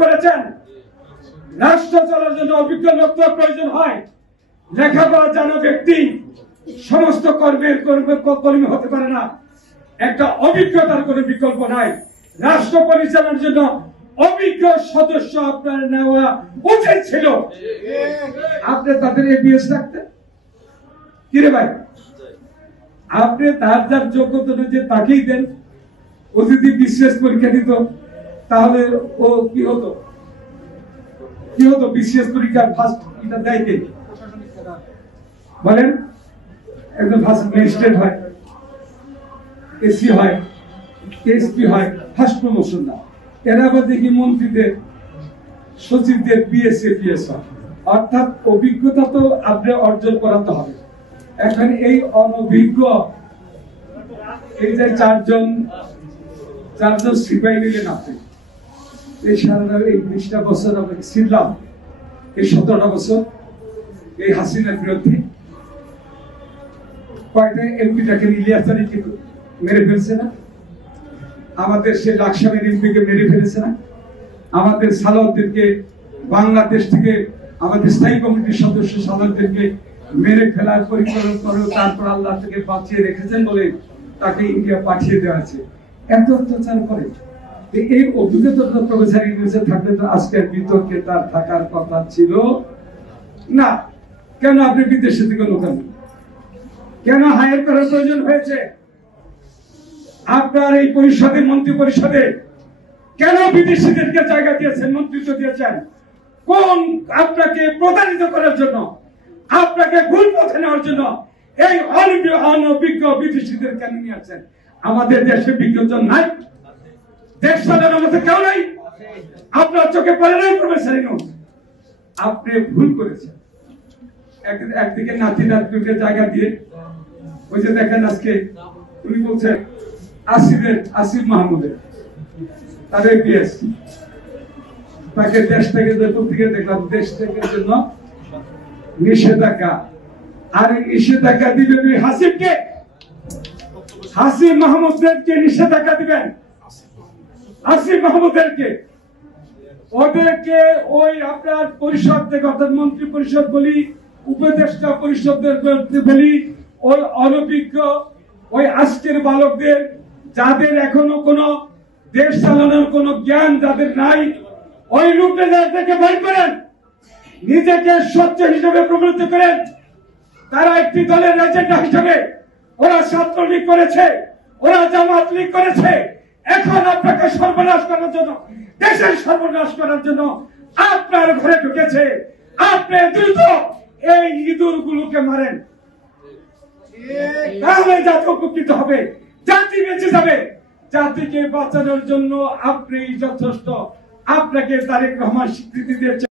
করেছেন। রাষ্ট্র চলার জন্য অভিজ্ঞ লোক প্রয়োজন হয়। লেখাপড়া জানা ব্যক্তি সমস্ত কর্মী হতে পারে না। একটা অভিজ্ঞতার কোনো বিকল্প নাই। রাষ্ট্র পরিচালনার জন্য অভিজ্ঞ সদস্য আপনার নেওয়া উচিত ছিল। আপনি তাদের এবিএস রাখতেন কিরে ভাই? আপনি তার যার যোগ্যতা অনুযায়ী তাকেই দেন। ও যদি বিশেষ পরীক্ষা দিত তাহলে ও কি হতো? বিশেষ পরীক্ষার ফার্স্ট এটা দেয় কে বলেন? একদম ফার্স্ট ম্যাজিস্ট্রেট হয়, এসি হয়, এসপি হয়, ফার্স্ট প্রমোশন না। এরা আবার দেখি মন্ত্রীদের, সচিবদের বিএসএফিএস হয়। অর্থাৎ অভিজ্ঞতা তো আপনি অর্জন করাতে হবে। এখন এই অনভিজ্ঞ এই যে চারজন সিপাহী নিলেন আপনি, এই সারা এই 20টা বছর আমরা ছিলাম, এই 17টা বছর এই হাসিনার বিরুদ্ধে কয়েকটা এমপিটাকে ইলিয়াসকে কিন্তু মেরে ফেলছে না? আমাদের সে লাকসামের এমপিকে মেরে ফেলেছে না? আমাদের সালাউদ্দিনকে বাংলাদেশ থেকে আমাদের স্থায়ী কমিটির সদস্য সালাউদ্দিনকে মেরে ফেলার পরিকল্পনা করে তারপর আল্লাহ থেকে বাঁচিয়ে রেখেছেন বলে তাকে ইন্ডিয়া পাঠিয়ে দেওয়া আছে। এত অত্যাচার করে এই অভিজ্ঞতা প্রফেসর ইউনিভার্সিটি থাকলে তো আজকের বিতর্কে তার থাকার কথা ছিল না। কেন আপনি বিদেশে থেকে লোক কেন হায়ার করার প্রয়োজন হয়েছে? আপনার এই পরিষদে, মন্ত্রী পরিষদে কেন বিদেশিদেরকে জায়গা দিয়েছেন, মন্ত্রিত্ব দিয়েছেন? কোন আপনাকে প্রতারিত করার জন্য, আপনাকে ভুল পথে নেওয়ার জন্য এই অনভিজ্ঞ বিদেশিদের কেন নিয়ে আসছেন? আমাদের দেশে বিজ্ঞজন নাই, দেশ চালানোর মধ্যে কেউ নাই। আপনার চোখে পড়ে নাই প্রফেসর ইউনূস, আপনি ভুল করেছেন। একদিকে নাতিকে জায়গা দিয়ে ওই যে দেখেন আজকে উনি বলছেন আসিফ মাহমুদের তার এপিএস তাকে দেশ থেকে দেখলাম দেশ থেকে জন্য নিষেধাজ্ঞা। আর এই নিষেধাজ্ঞা দিবেন ওই হাসিফকে, হাসিফ মাহমুদকে নিষেধাজ্ঞা দিবেন। আসিফ মাহমুদকে ওদেরকে ওই আপনার পরিষদ থেকে অর্থাৎ মন্ত্রী পরিষদ বলি, উপদেষ্টা পরিষদের বলি, ওই অনভিজ্ঞ ওই আজকের বালকদের যাদের এখনো কোন দেশ চালানোর কোন জ্ঞান যাদের নাই, ওই লোকদেরকে বের করেন, নিজেকে স্বচ্ছ হিসেবে প্রমাণিত করেন। তারা একটি দলের এজেন্ডা হিসেবে ওরা ছাত্রলীগ করেছে, ওরা জামাত লীগ করেছে। এখন আপনাকে সর্বনাশ করার জন্য, দেশের সর্বনাশ করার জন্য আপনার ঘরে ঢুকেছে। আপনি দ্রুত এই ইঁদুর গুলোকে মারেন, তাহলে জাতি উপকৃত হবে, জাতি বেঁচে যাবে। জাতিকে বাঁচানোর জন্য আপনি যথেষ্ট। আপনাকে তারেক রহমান স্বীকৃতি দিয়েছে।